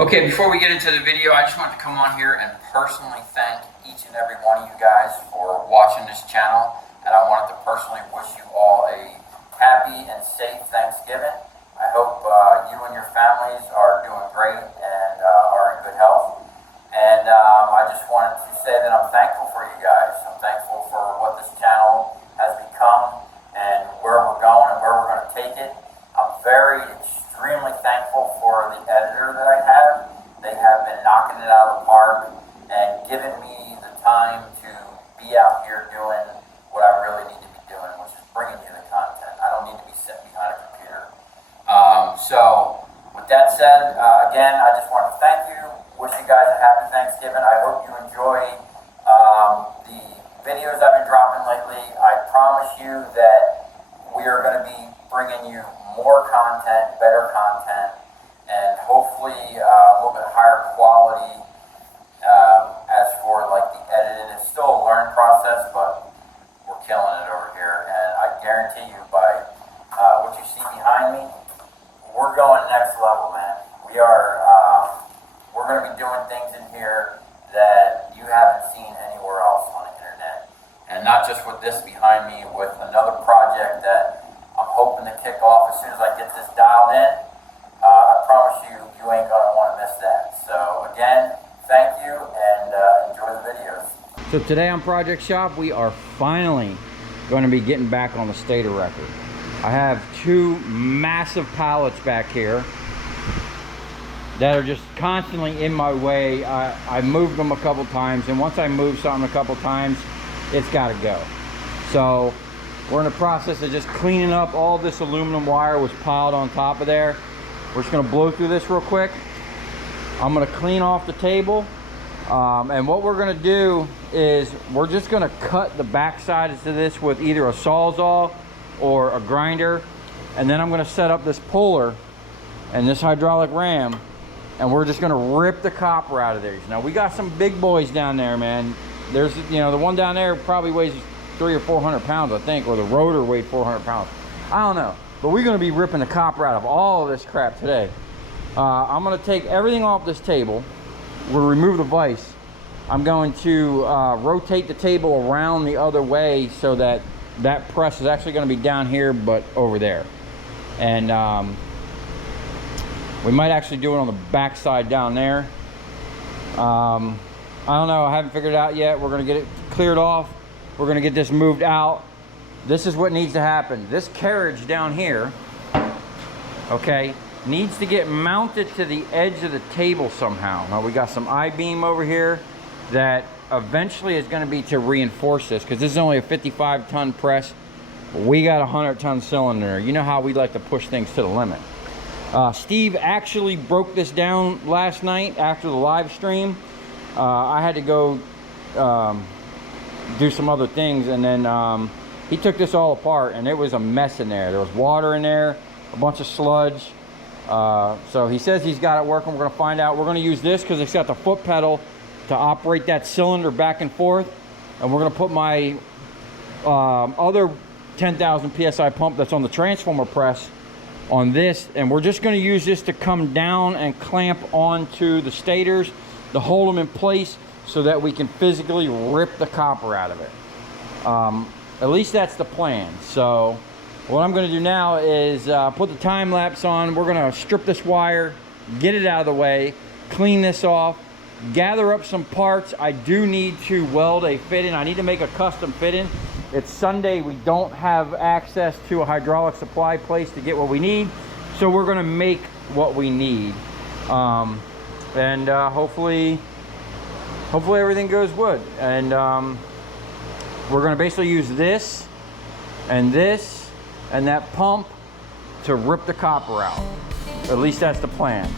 Okay, before we get into the video, I just wanted to come on here and personally thank each and every one of you guys for watching this channel, and I wanted to personally wish you all a happy and safe Thanksgiving. I hope you and your families are doing great and are in good health. And I just wanted to say that I'm thankful for you guys. I'm thankful for what this channel has become and where we're going and where we're going to take it. I'm extremely thankful for the editor that I have. They have been knocking it out of the park and giving me the time to be out here doing what I really need to be doing, which is bringing you the content. I don't need to be sitting behind a computer. So with that said, again, I just want to thank you. Wish you guys a happy Thanksgiving. I hope you enjoy the videos I've been dropping lately. I promise you that we are going to be bringing you more content, better content, and hopefully a little bit higher quality. As for like the editing, it's still a learning process, but we're killing it over here. And I guarantee you, by what you see behind me, we're going next level, man. We're going to be doing things in here that you haven't seen anywhere else on the internet. And not just with this behind me, with another project that I'm hoping to kick off as soon as I get this dialed in. I promise you, you ain't going to want to miss that. So again, thank you and enjoy the videos. So today on Project Shop, we are finally going to be getting back on the stator record. I have two massive pallets back here that are just constantly in my way. I moved them a couple times, and once I move something a couple times, it's got to go. So we're in the process of just cleaning up. All this aluminum wire was piled on top of there. We're just going to blow through this real quick. I'm going to clean off the table, and what we're going to do is we're just going to cut the back sides to this with either a Sawzall or a grinder, and then I'm going to set up this puller and this hydraulic ram, and we're just going to rip the copper out of these. Now we got some big boys down there, man. There's, you know, the one down there probably weighs 300 or 400 pounds, I think, or the rotor weighed 400 pounds. I don't know, but we're going to be ripping the copper out of all of this crap today. I'm going to take everything off this table. We'll remove the vise. I'm going to rotate the table around the other way so that that press is actually going to be down here but over there, and we might actually do it on the back side down there. I don't know, I haven't figured it out yet. We're going to get it cleared off. We're going to get this moved out. This is what needs to happen. This carriage down here, okay, needs to get mounted to the edge of the table somehow. Now we got some I-beam over here that eventually is going to be to reinforce this, because this is only a 55-ton press. We got a 100-ton cylinder. You know how we like to push things to the limit. Steve actually broke this down last night after the live stream. I had to go do some other things, and then he took this all apart, and it was a mess in there. There was water in there, a bunch of sludge. So he says he's got it working. We're going to find out. We're going to use this because it's got the foot pedal to operate that cylinder back and forth, and we're going to put my other 10,000 psi pump that's on the transformer press on this, and we're just going to use this to come down and clamp onto the stators to hold them in place so that we can physically rip the copper out of it. At least that's the plan. So what I'm going to do now is put the time lapse on. We're going to strip this wire, get it out of the way, clean this off, gather up some parts. I do need to weld a fitting. I need to make a custom fitting. It's Sunday. We don't have access to a hydraulic supply place to get what we need, so we're going to make what we need, and hopefully everything goes good. And we're going to basically use this and that pump to rip the copper out. At least that's the plan.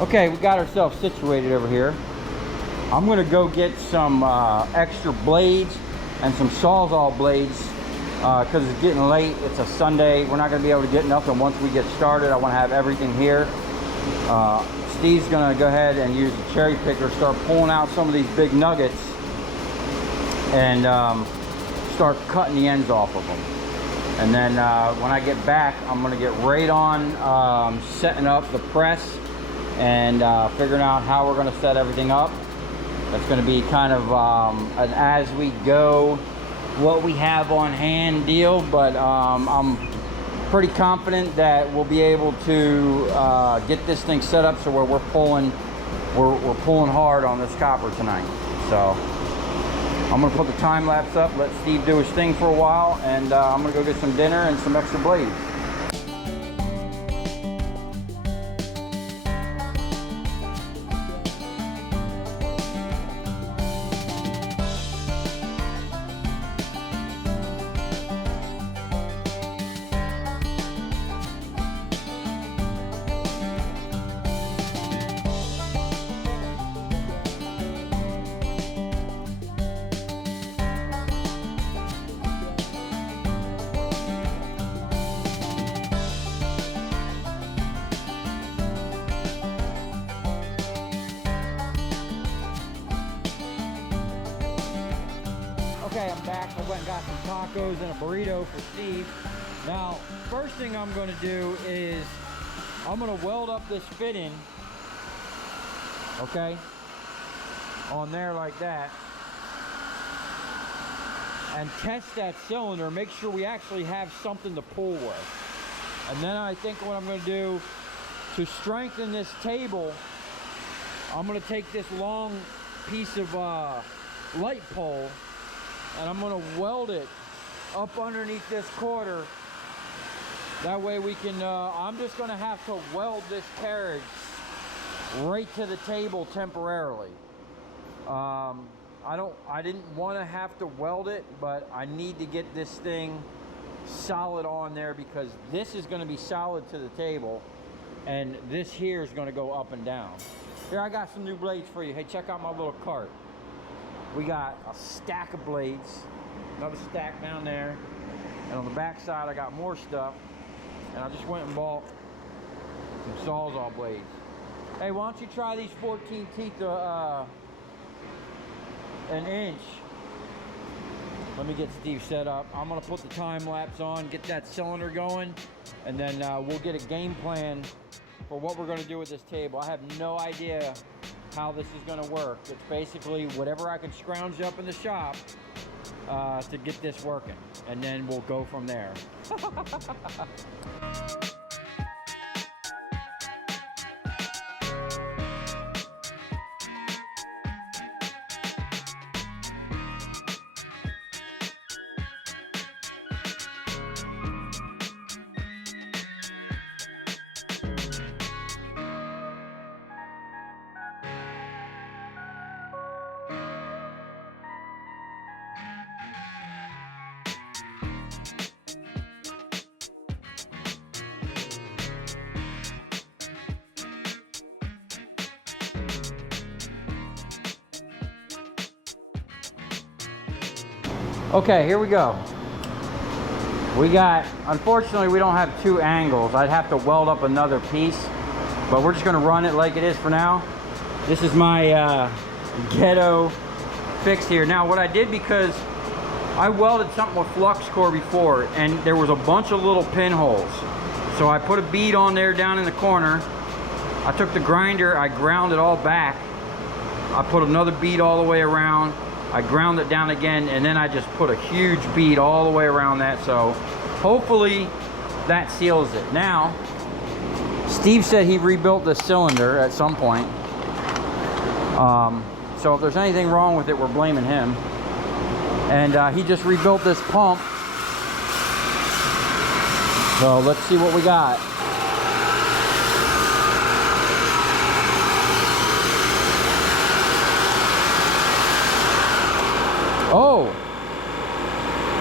Okay, we got ourselves situated over here. I'm gonna go get some extra blades and some Sawzall blades because it's getting late. It's a Sunday. We're not gonna be able to get nothing once we get started. I wanna have everything here. Steve's gonna go ahead and use the cherry picker, start pulling out some of these big nuggets and start cutting the ends off of them. And then when I get back, I'm gonna get right on setting up the press and figuring out how we're gonna set everything up. That's gonna be kind of an as we go, what we have on hand deal, but I'm pretty confident that we'll be able to get this thing set up so where we're pulling hard on this copper tonight. So I'm gonna put the time lapse up, let Steve do his thing for a while, and I'm gonna go get some dinner and some extra blades. Okay, I'm back. I went and got some tacos and a burrito for Steve. Now, first thing I'm going to do is I'm going to weld up this fitting, okay, on there like that, and test that cylinder, make sure we actually have something to pull with. And then I think what I'm going to do to strengthen this table, I'm going to take this long piece of light pole and I'm going to weld it up underneath this quarter. That way we can, I'm just going to have to weld this carriage right to the table temporarily. I didn't want to have to weld it, but I need to get this thing solid on there because this is going to be solid to the table and this here is going to go up and down. Here, I got some new blades for you. Hey, check out my little cart. We got a stack of blades, another stack down there, and on the back side I got more stuff, and I just went and bought some Sawzall blades. Hey, why don't you try these 14 teeth an inch? Let me get Steve set up. I'm gonna put the time lapse on, get that cylinder going, and then we'll get a game plan for what we're gonna do with this table. I have no idea how this is going to work. It's basically whatever I can scrounge up in the shop to get this working, and then we'll go from there. Okay, here we go. We got, unfortunately we don't have two angles. I'd have to weld up another piece, but we're just gonna run it like it is for now. This is my ghetto fix here. Now what I did, because I welded something with flux core before and there was a bunch of little pinholes. So I put a bead on there down in the corner. I took the grinder, I ground it all back. I put another bead all the way around. I ground it down again, and then I just put a huge bead all the way around that, so hopefully that seals it. Now, Steve said he rebuilt the cylinder at some point. So if there's anything wrong with it, we're blaming him. And he just rebuilt this pump. So let's see what we got. Oh,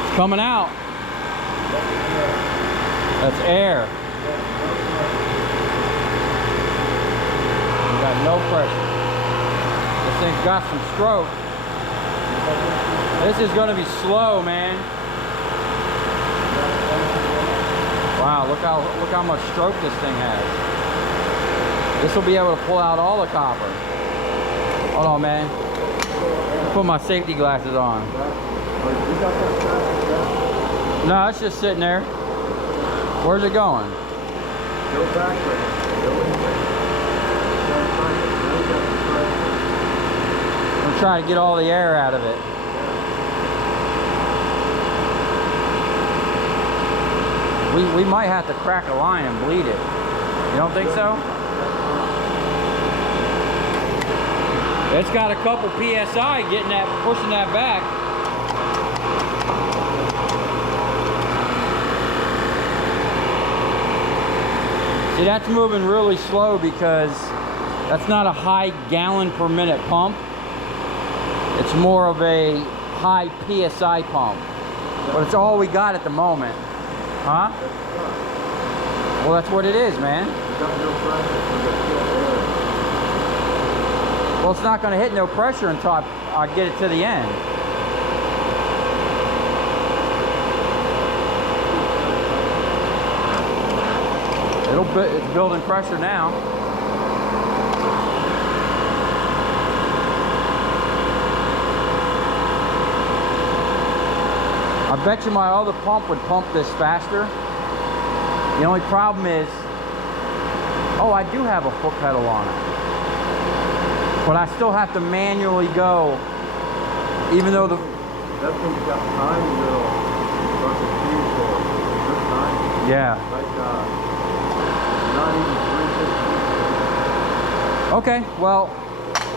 it's coming out. That's air. Got no pressure. This thing's got some stroke. This is going to be slow, man. Wow, look how much stroke this thing has. This will be able to pull out all the copper. Hold on, man. Put my safety glasses on. No, it's just sitting there. Where's it going? Go back with it. I'm trying to get all the air out of it. We might have to crack a line and bleed it. You don't think so? It's got a couple PSI getting that, pushing that back. See, that's moving really slow because that's not a high gallon per minute pump. It's more of a high PSI pump. But it's all we got at the moment. Huh? Well, that's what it is, man. Well, it's not going to hit no pressure until I get it to the end. It's building pressure now. I bet you my other pump would pump this faster. The only problem is, oh, I do have a foot pedal on it. But I still have to manually go, even though the... That thing's got tiny little bucket keys for this time. Yeah. Like, not even 350. Okay, well,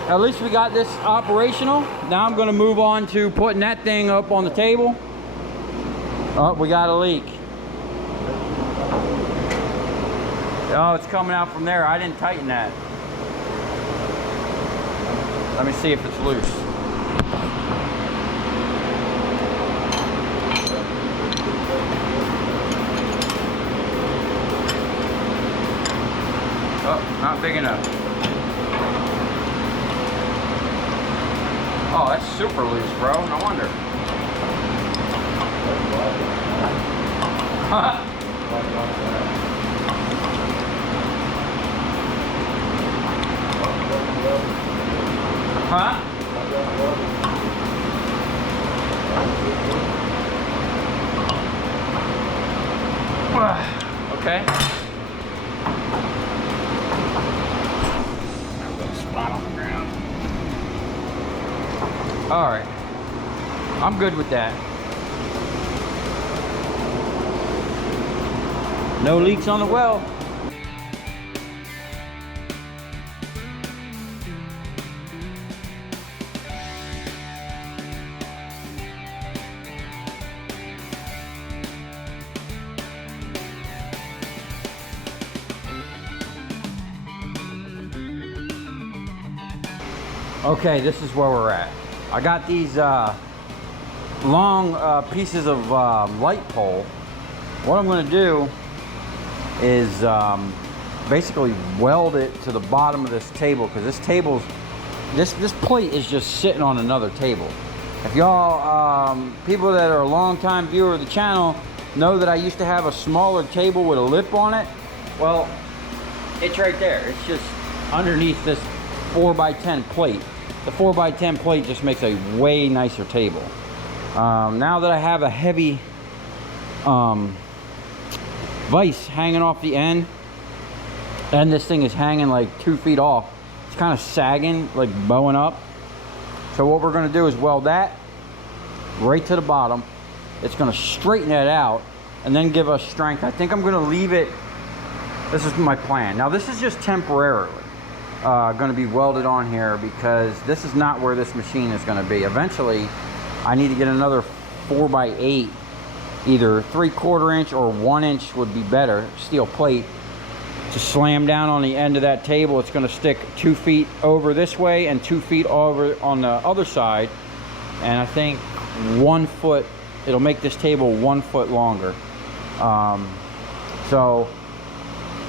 at least we got this operational. Now I'm gonna move on to putting that thing up on the table. Oh, we got a leak. Oh, it's coming out from there. I didn't tighten that. Let me see if it's loose. Oh, not big enough. Oh, that's super loose, bro. No wonder. Huh? Huh? Okay. Spot on the ground. All right. I'm good with that. No leaks on the well. Okay, this is where we're at. I got these long pieces of light pole. What I'm going to do is basically weld it to the bottom of this table, because this plate is just sitting on another table. If y'all people that are a long time viewer of the channel know that I used to have a smaller table with a lip on it. Well, it's right there. It's just underneath this 4x10 plate. The 4x10 plate just makes a way nicer table. Now that I have a heavy vise hanging off the end, and this thing is hanging like 2 feet off, it's kind of sagging, like bowing up. So what we're going to do is weld that right to the bottom. It's going to straighten that out and then give us strength. I think I'm going to leave it. This is my plan. Now this is just temporarily going to be welded on here, because this is not where this machine is going to be. Eventually I need to get another 4x8, either 3/4 inch or 1 inch would be better, steel plate, to slam down on the end of that table. It's going to stick 2 feet over this way and 2 feet over on the other side, and I think 1 foot, it'll make this table 1 foot longer. So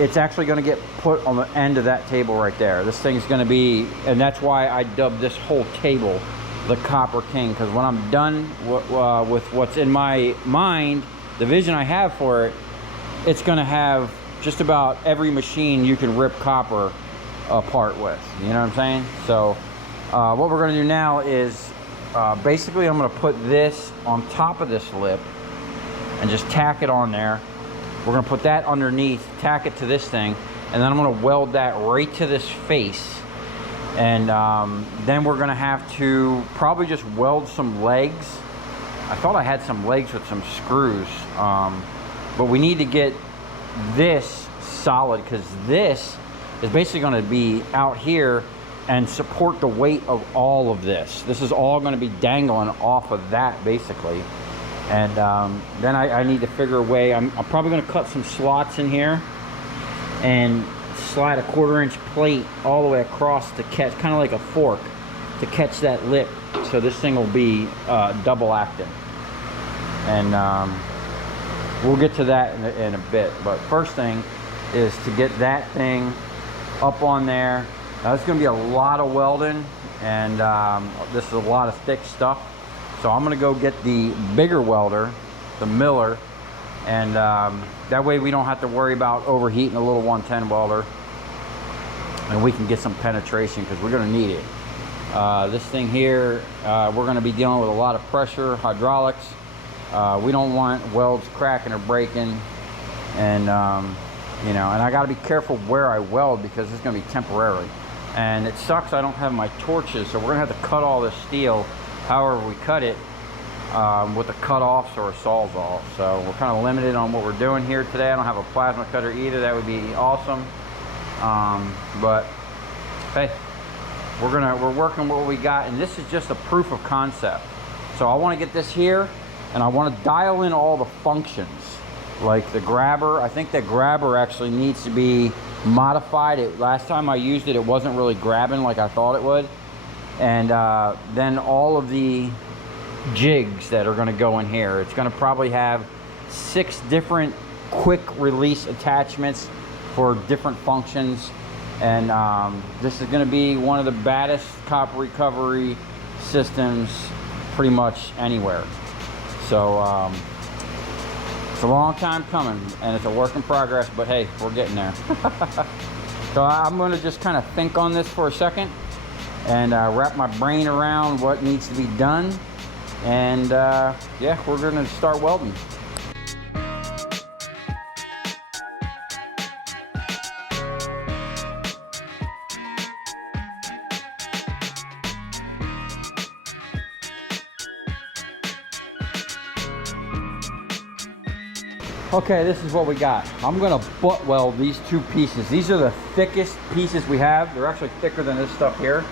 it's actually going to get put on the end of that table right there. This thing's going to be, and that's why I dubbed this whole table the Copper King, because when I'm done with what's in my mind, the vision I have for it, it's going to have just about every machine you can rip copper apart with. You know what I'm saying? So what we're going to do now is basically I'm going to put this on top of this lip and just tack it on there. We're going to put that underneath, tack it to this thing, and then I'm going to weld that right to this face. And then we're going to have to probably just weld some legs. I thought I had some legs with some screws, but we need to get this solid, because this is basically going to be out here and support the weight of all of this. This is all going to be dangling off of that basically. And then I need to figure a way. I'm probably going to cut some slots in here and slide a 1/4 inch plate all the way across to catch, kind of like a fork, to catch that lip. So this thing will be double acting. And we'll get to that in a bit. But first thing is to get that thing up on there. Now it's going to be a lot of welding, and this is a lot of thick stuff. So I'm going to go get the bigger welder, the Miller, and that way we don't have to worry about overheating a little 110 welder, and we can get some penetration, because we're going to need it. This thing here, we're going to be dealing with a lot of pressure, hydraulics. We don't want welds cracking or breaking, and you know, and I got to be careful where I weld, because it's going to be temporary. And it sucks I don't have my torches, so we're going to have to cut all this steel however we cut it, with a cut-offs or a sawzall. So we're kind of limited on what we're doing here today. I don't have a plasma cutter either. That would be awesome. But hey, we're working what we got, and this is just a proof of concept. So I want to get this here, and I want to dial in all the functions, like the grabber. I think that grabber actually needs to be modified. Last time I used it, it wasn't really grabbing like I thought it would. And then all of the jigs that are going to go in here, it's going to probably have 6 different quick release attachments for different functions. And this is going to be one of the baddest copper recovery systems pretty much anywhere. So it's a long time coming, and it's a work in progress, but hey, we're getting there. So I'm going to just kind of think on this for a second and wrap my brain around what needs to be done. And yeah, we're going to start welding. Okay, this is what we got. I'm gonna butt weld these 2 pieces. These are the thickest pieces we have. They're actually thicker than this stuff here,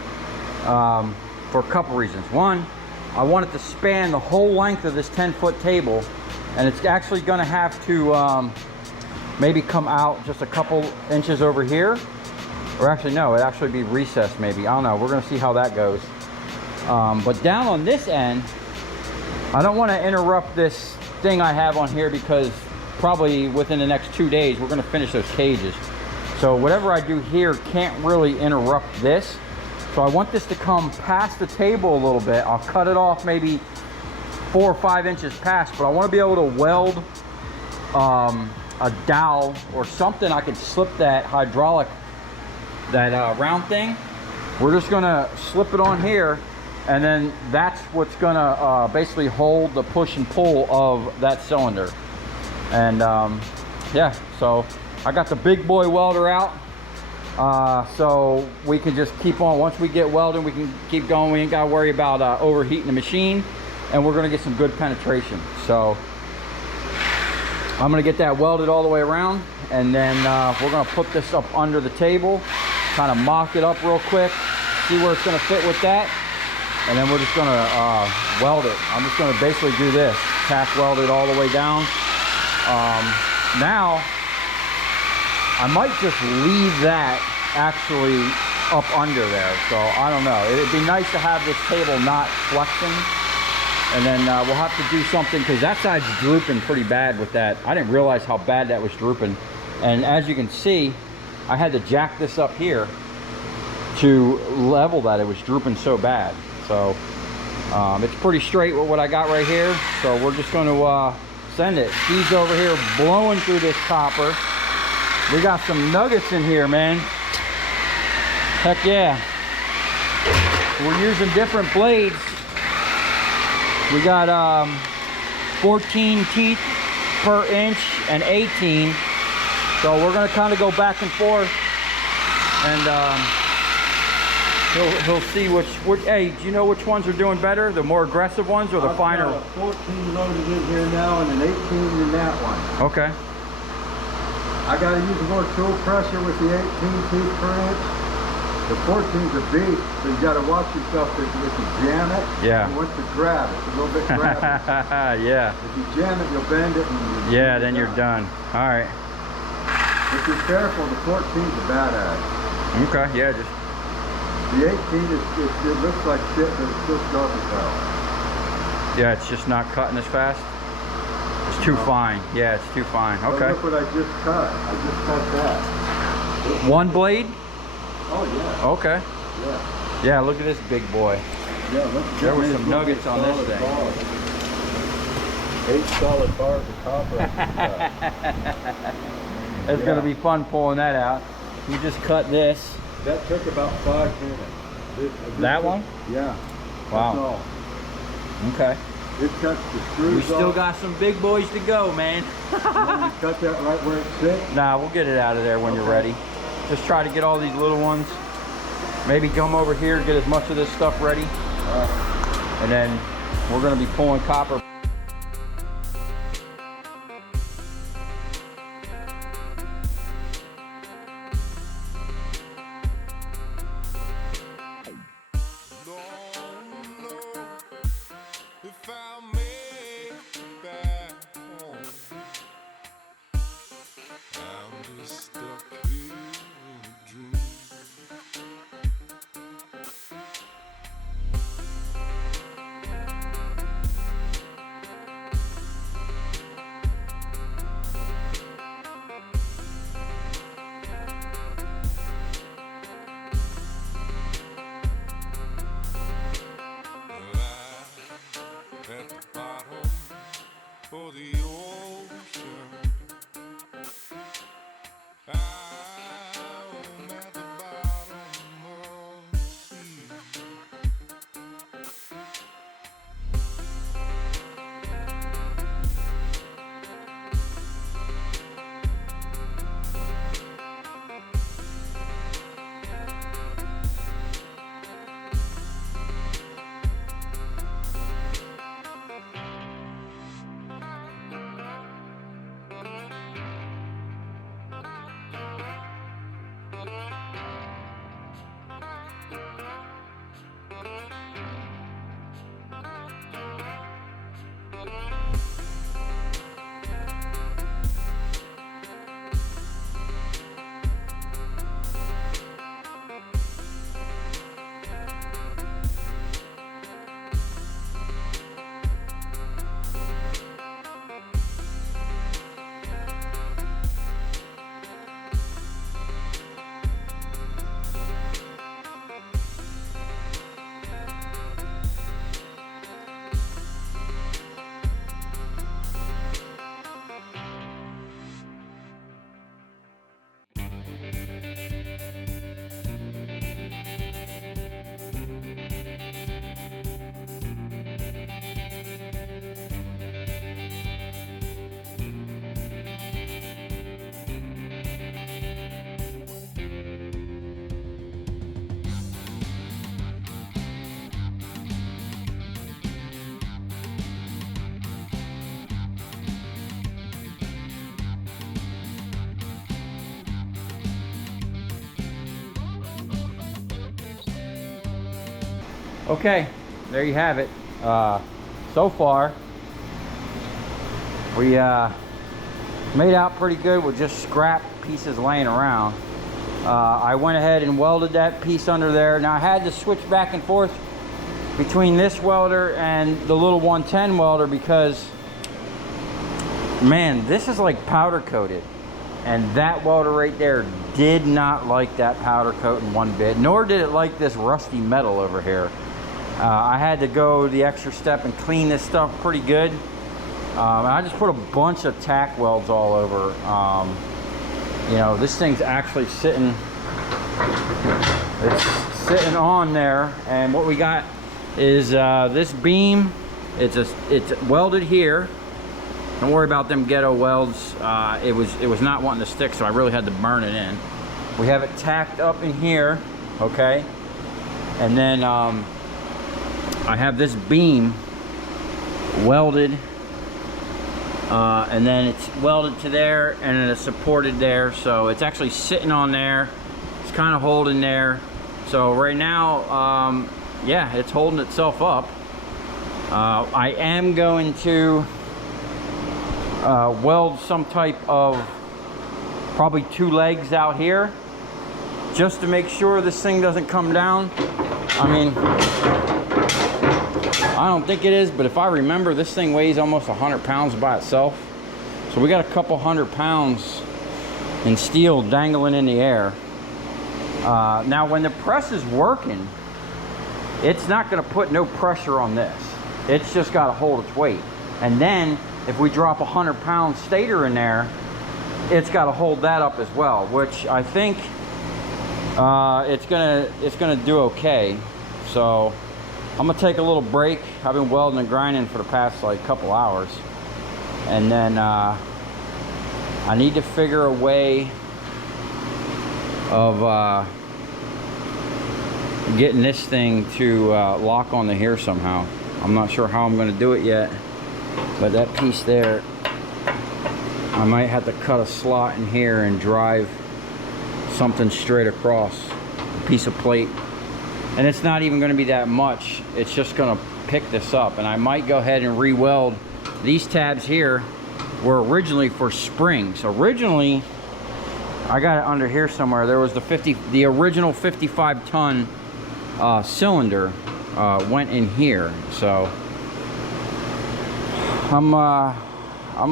for a couple reasons. One, I want it to span the whole length of this 10-foot table, and it's actually gonna have to maybe come out just a couple inches over here. Or actually, no, it'd actually be recessed maybe. I don't know, we're gonna see how that goes. But down on this end, I don't wanna interrupt this thing I have on here, because probably within the next 2 days we're going to finish those cages. So whatever I do here can't really interrupt this. So I want this to come past the table a little bit. I'll cut it off maybe 4 or 5 inches past, but I want to be able to weld a dowel or something. I could slip that hydraulic, that round thing. We're just going to slip it on here, and then that's what's going to basically hold the push and pull of that cylinder. And yeah, so I got the big boy welder out, so we can just keep on. Once we get welding, we can keep going. We ain't got to worry about overheating the machine, and we're going to get some good penetration. So I'm going to get that welded all the way around, and then we're going to put this up under the table, kind of mock it up real quick, see where it's going to fit with that, and then we're just going to weld it. I'm just going to basically do this, tack weld it all the way down. Now I might just leave that actually up under there. So I don't know, it'd be nice to have this table not flexing, and then we'll have to do something, because that side's drooping pretty bad with that. I didn't realize how bad that was drooping. And as you can see, I had to jack this up here to level that. It was drooping so bad. So it's pretty straight with what I got right here. So we're just going to send it. Steve's over here blowing through this copper. We got some nuggets in here, man. Heck yeah. We're using different blades. We got 14 teeth per inch and 18. So we're gonna kind of go back and forth, and he'll see which. Hey, do you know which ones are doing better? The more aggressive ones or the finer? I've got a 14 loaded in here now and an 18 in that one. Okay. I gotta use more tool pressure with the 18 teeth per inch. The 14's a beat, so you gotta watch yourself if you jam it. Yeah. And once you grab it, it's a little bit grab. Yeah. If you jam it, you'll bend it. And Yeah, then you're done. All right. If you're careful, the 14's a badass. Okay, yeah, just. The 18 it looks like shit, but it's still sharp as hell. Yeah, it's just not cutting as fast. It's too fine. Yeah, it's too fine. Okay. Well, look what I just cut. I just cut that. One blade? Oh yeah. Okay. Yeah. Yeah, look at this big boy. Yeah, look. There was some nuggets on this thing. 8 solid bars of copper. It's gonna be fun pulling that out. We just cut this. That took about 5 minutes. That one? Yeah. Wow. That's all. Okay. It cuts the screws We still off. got some big boys to go, man. And then you cut that right where it sits. Nah, we'll get it out of there when you're ready. Just try to get all these little ones. Maybe come over here, get as much of this stuff ready. And then we're gonna be pulling copper. For the ocean, I'm at the bottom of the sea. Okay, there you have it. So far, we made out pretty good with just scrap pieces laying around. I went ahead and welded that piece under there. Now I had to switch back and forth between this welder and the little 110 welder because, man, this is like powder coated. And that welder right there did not like that powder coating one bit, nor did it like this rusty metal over here. I had to go the extra step and clean this stuff pretty good. And I just put a bunch of tack welds all over. You know, this thing's actually sitting, it's sitting on there. And what we got is this beam. It's welded here. Don't worry about them ghetto welds. It was not wanting to stick, so I really had to burn it in. We have it tacked up in here, okay? And then I have this beam welded, and then it's welded to there, and then it's supported there. So it's actually sitting on there. It's kind of holding there. So right now, yeah, it's holding itself up. I am going to weld some type of, probably 2 legs out here, just to make sure this thing doesn't come down. I mean, I don't think it is, but if I remember, this thing weighs almost 100 pounds by itself. So we got a couple 100 pounds in steel dangling in the air. Now when the press is working, it's not going to put no pressure on this. It's just got to hold its weight. And then if we drop a 100-pound stator in there, it's got to hold that up as well, which I think it's gonna do okay. So I'm gonna take a little break. I've been welding and grinding for the past like couple hours, and then I need to figure a way of getting this thing to lock onto here somehow. I'm not sure how I'm gonna do it yet, but that piece there, I might have to cut a slot in here and drive something straight across, a piece of plate. And it's not even going to be that much. It's just going to pick this up. And I might go ahead and re-weld. These tabs here were originally for springs. Originally, I got it under here somewhere. There was the original 55-ton cylinder went in here. So I'm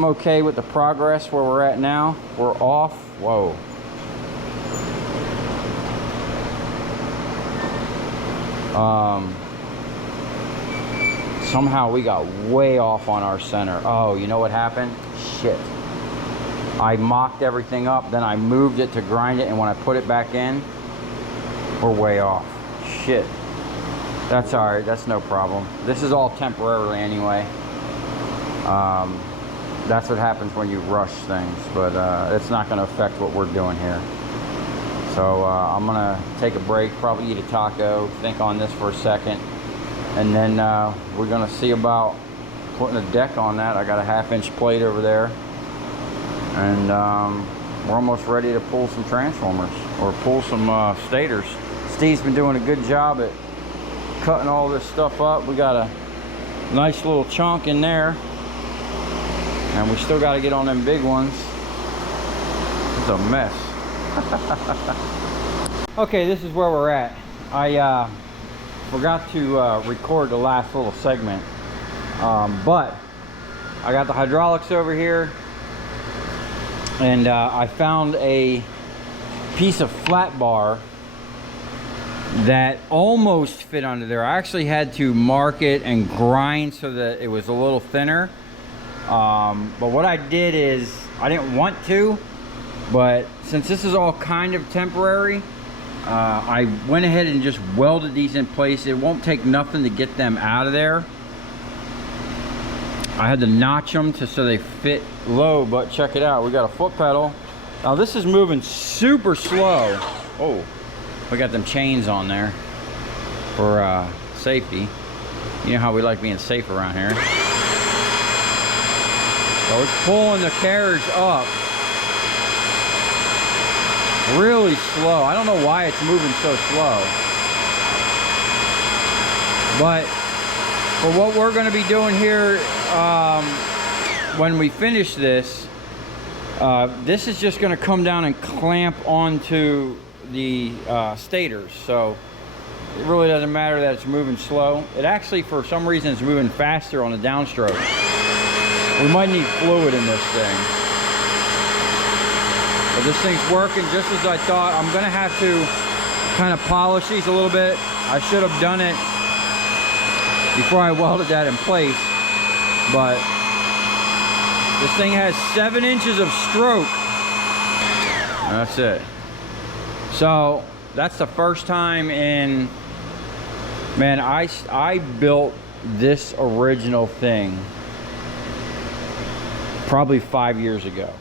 okay with the progress where we're at now. We're off. Whoa. Somehow we got way off on our center. Oh, you know what happened? Shit. I mocked everything up, then I moved it to grind it, and when I put it back in, we're way off. Shit. That's alright, that's no problem. This is all temporarily anyway. That's what happens when you rush things, but it's not going to affect what we're doing here. So I'm going to take a break, probably eat a taco, think on this for a second, and then we're going to see about putting a deck on that. I got a 1/2-inch plate over there, and we're almost ready to pull some transformers, or pull some stators. Steve's been doing a good job at cutting all this stuff up. We got a nice little chunk in there, and we still got to get on them big ones. It's a mess. Okay, this is where we're at. I forgot to record the last little segment, but I got the hydraulics over here, and I found a piece of flat bar that almost fit under there. I actually had to mark it and grind so that it was a little thinner, but what I did is, I didn't want to, but since this is all kind of temporary, I went ahead and just welded these in place. It won't take nothing to get them out of there. I had to notch them so they fit low, but check it out. We got a foot pedal. Now this is moving super slow. Oh, we got them chains on there for safety. You know how we like being safe around here. So it's pulling the carriage up really slow. I don't know why it's moving so slow, but for what we're going to be doing here, when we finish this, this is just going to come down and clamp onto the stators. So it really doesn't matter that it's moving slow. It actually, for some reason, is moving faster on the downstroke. We might need fluid in this thing. But this thing's working just as I thought. I'm gonna have to kind of polish these a little bit. I should have done it before I welded that in place, but this thing has 7 inches of stroke. That's it. So that's the first time in, man, I built this original thing probably 5 years ago.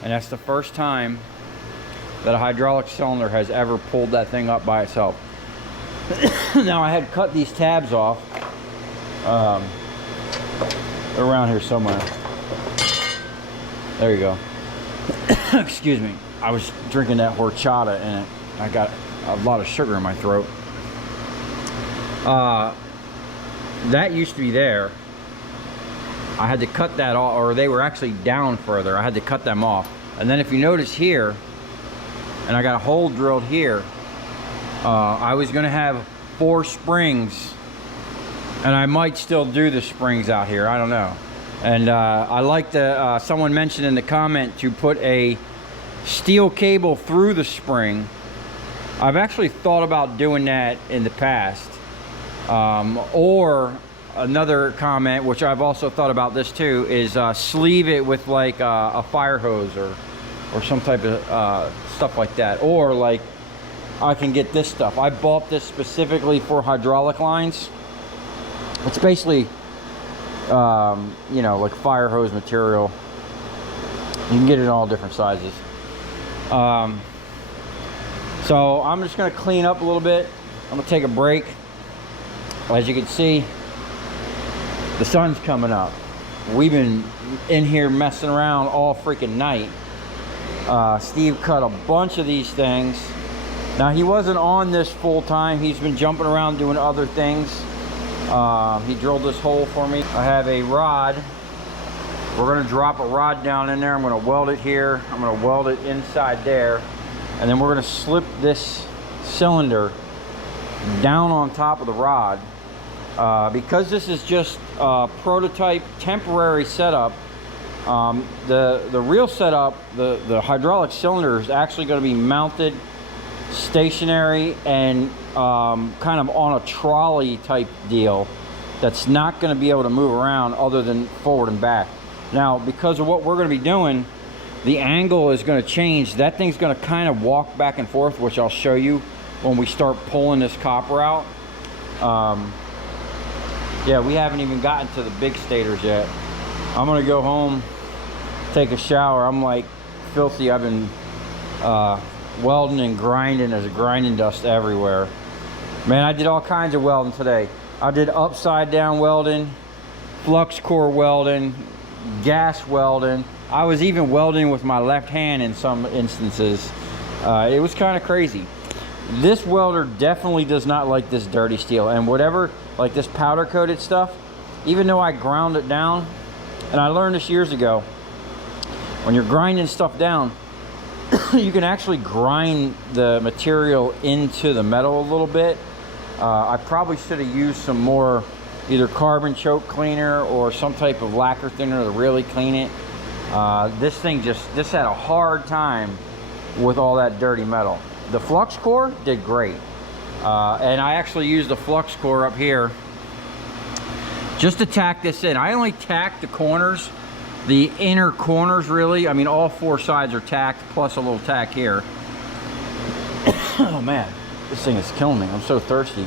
And that's the first time that a hydraulic cylinder has ever pulled that thing up by itself. Now I had cut these tabs off. They're around here somewhere. There you go. Excuse me. I was drinking that horchata and I got a lot of sugar in my throat. That used to be there. I had to cut that off, or they were actually down further. I had to cut them off. And then if you notice here, and I got a hole drilled here, I was gonna have 4 springs, and I might still do the springs out here, I don't know. And I like the, someone mentioned in the comment to put a steel cable through the spring. I've actually thought about doing that in the past. Or another comment, which I've also thought about this too, is sleeve it with like a fire hose or some type of stuff like that. Or like I can get this stuff. I bought this specifically for hydraulic lines. It's basically you know, like fire hose material. You can get it in all different sizes. So I'm just gonna clean up a little bit. I'm gonna take a break. As you can see, the sun's coming up. We've been in here messing around all freaking night. Steve cut a bunch of these things. Now he wasn't on this full time. He's been jumping around doing other things. He drilled this hole for me. I have a rod. We're gonna drop a rod down in there. I'm gonna weld it here. I'm gonna weld it inside there. And then we're gonna slip this cylinder down on top of the rod. Because this is just a prototype temporary setup, the real setup, the hydraulic cylinder is actually going to be mounted stationary and kind of on a trolley type deal that's not going to be able to move around other than forward and back. Now, because of what we're going to be doing, the angle is going to change. That thing's going to kind of walk back and forth, which I'll show you when we start pulling this copper out. Yeah, we haven't even gotten to the big stators yet. I'm gonna go home, take a shower. I'm like filthy. I've been welding and grinding. There's grinding dust everywhere. Man, I did all kinds of welding today. I did upside down welding, flux core welding, gas welding. I was even welding with my left hand in some instances. It was kind of crazy. This welder definitely does not like this dirty steel, and whatever, like this powder coated stuff, even though I ground it down, and I learned this years ago, when you're grinding stuff down, you can actually grind the material into the metal a little bit. I probably should have used some more either carbon choke cleaner or some type of lacquer thinner to really clean it. This thing this had a hard time with all that dirty metal. The flux core did great. And I actually used the flux core up here just to tack this in. I only tacked the corners, the inner corners really. I mean, all 4 sides are tacked plus a little tack here. Oh man, this thing is killing me. I'm so thirsty.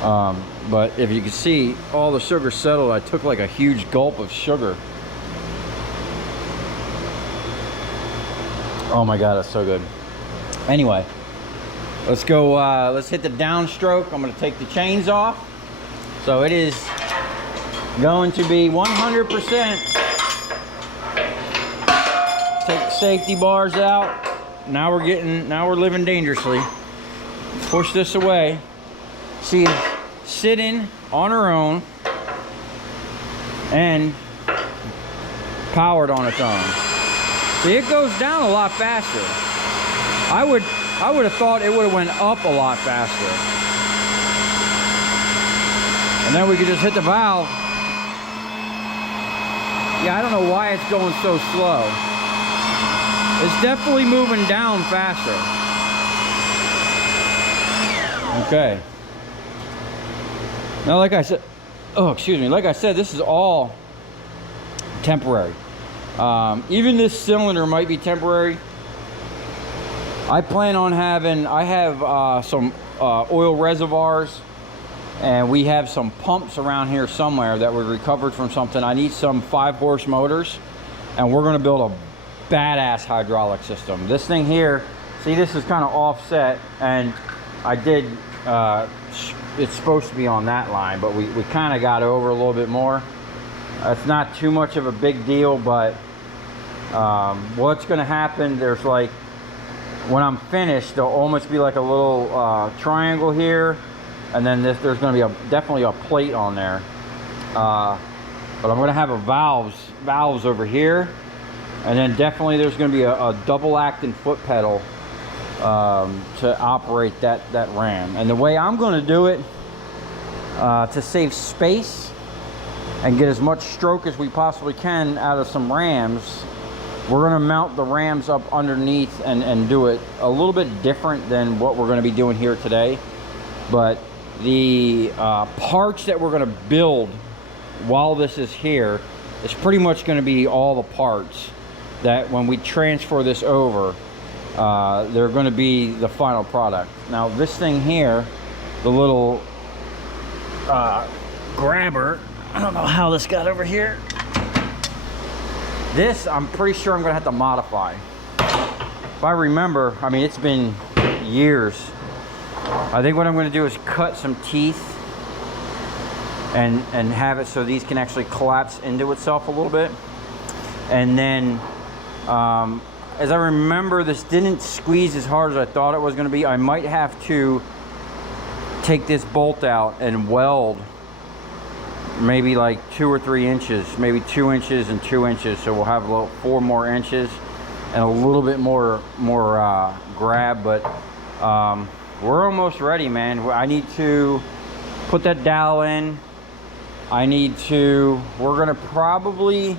But if you can see, all the sugar settled. I took like a huge gulp of sugar. Oh my God, that's so good. Anyway, let's go, let's hit the downstroke. I'm gonna take the chains off. So it is going to be 100%. Take the safety bars out. Now we're living dangerously. Push this away. She's sitting on her own and powered on its own. See, it goes down a lot faster. I would have thought it would have went up a lot faster. And then we could just hit the valve. Yeah, I don't know why it's going so slow. It's definitely moving down faster. Okay. Now, like I said, oh, excuse me. Like I said, this is all temporary. Even this cylinder might be temporary. I plan on having, I have some oil reservoirs, and we have some pumps around here somewhere that were recovered from something. I need some 5-horse motors, and we're gonna build a badass hydraulic system. This thing here, see, this is kind of offset, and I did, it's supposed to be on that line, but we kind of got over a little bit more. It's not too much of a big deal, but what's gonna happen, there's like, when I'm finished, there'll almost be like a little triangle here, and then there's going to be definitely a plate on there. But I'm going to have a valves over here, and then definitely there's going to be a double acting foot pedal to operate that ram. And the way I'm going to do it to save space and get as much stroke as we possibly can out of some rams, we're going to mount the rams up underneath and do it a little bit different than what we're going to be doing here today. But the parts that we're going to build while this is here is pretty much going to be all the parts that when we transfer this over, they're going to be the final product. Now this thing here, the little grabber, I don't know how this got over here. This, I'm pretty sure I'm gonna have to modify. If I remember, I mean, it's been years. I think what I'm gonna do is cut some teeth and have it so these can actually collapse into itself a little bit. And then, as I remember, this didn't squeeze as hard as I thought it was gonna be. I might have to take this bolt out and weld maybe like 2 or 3 inches, maybe 2 inches and 2 inches, so we'll have a little 4 more inches and a little bit more grab. But we're almost ready, man. I need to put that dowel in. We're gonna probably,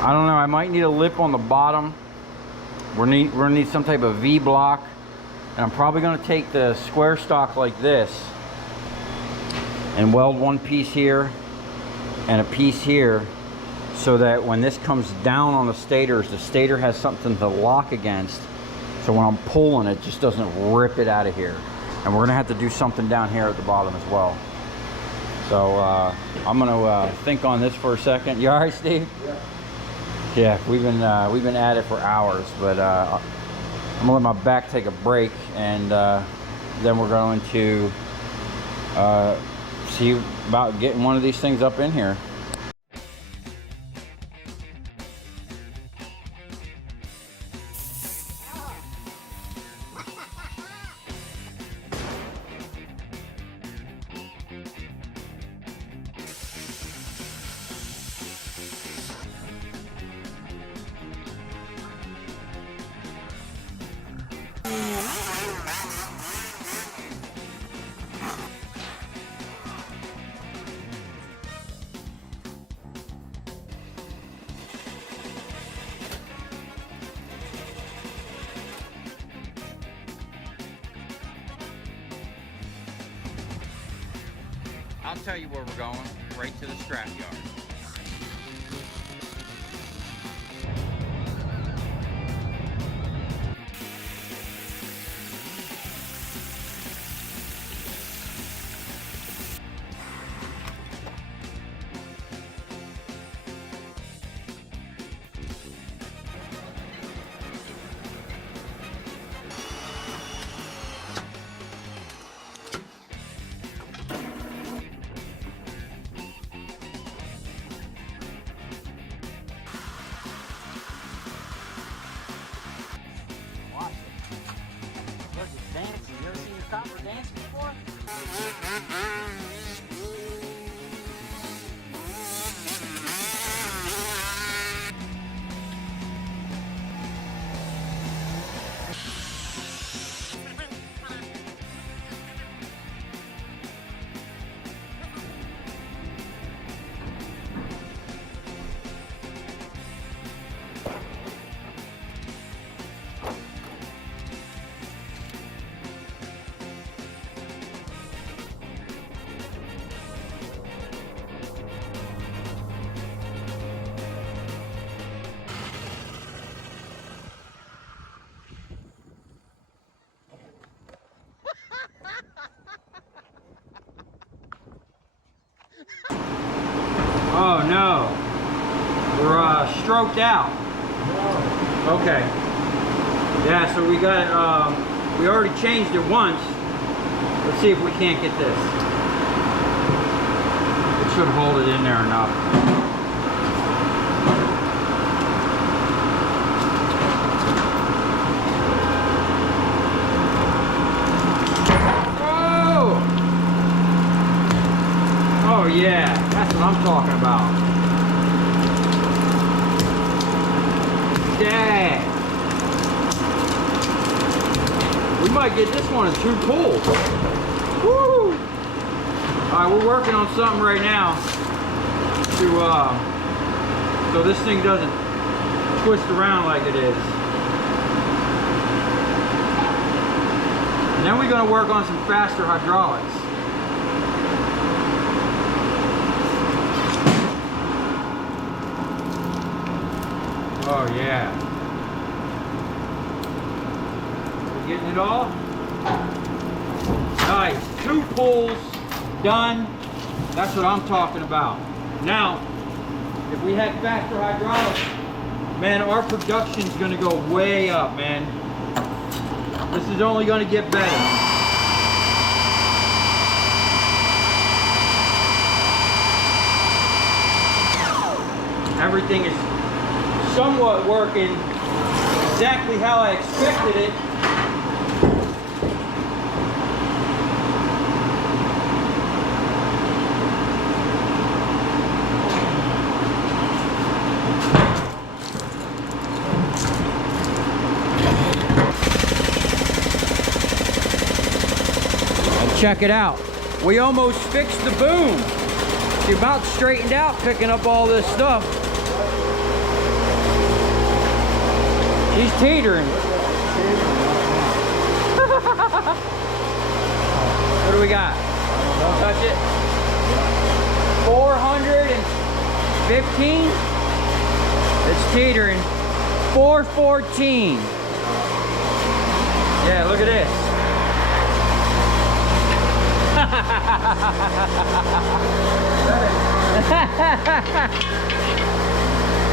I don't know, I might need a lip on the bottom. We're gonna need some type of V block, and I'm probably gonna take the square stock like this and weld one piece here and a piece here, so that when this comes down on the stator has something to lock against, so when I'm pulling it just doesn't rip it out of here. And we're gonna have to do something down here at the bottom as well. So I'm gonna think on this for a second. You all right, Steve? Yeah. Yeah, we've been at it for hours, but I'm gonna let my back take a break, and then we're going to see about getting one of these things up in here. I'll tell you where we're going, right to the scrap yard. Oh no. We're stroked out. Okay. Yeah, so we got we already changed it once. Let's see if we can't get this. It should hold it in there enough. Oh yeah, that's what I'm talking about. Yeah. We might get this one in 2 pulls. Woo! Alright, we're working on something right now to so this thing doesn't twist around like it is. And then we're gonna work on some faster hydraulics. Oh yeah. We're getting it all? Nice. 2 pulls done. That's what I'm talking about. Now, if we had faster hydraulics, man, our production's gonna go way up, man. This is only gonna get better. Everything is somewhat working exactly how I expected it. And check it out. We almost fixed the boom. She about straightened out picking up all this stuff. She's teetering. What do we got? Don't touch it. 415. It's teetering. 414. Yeah, look at this.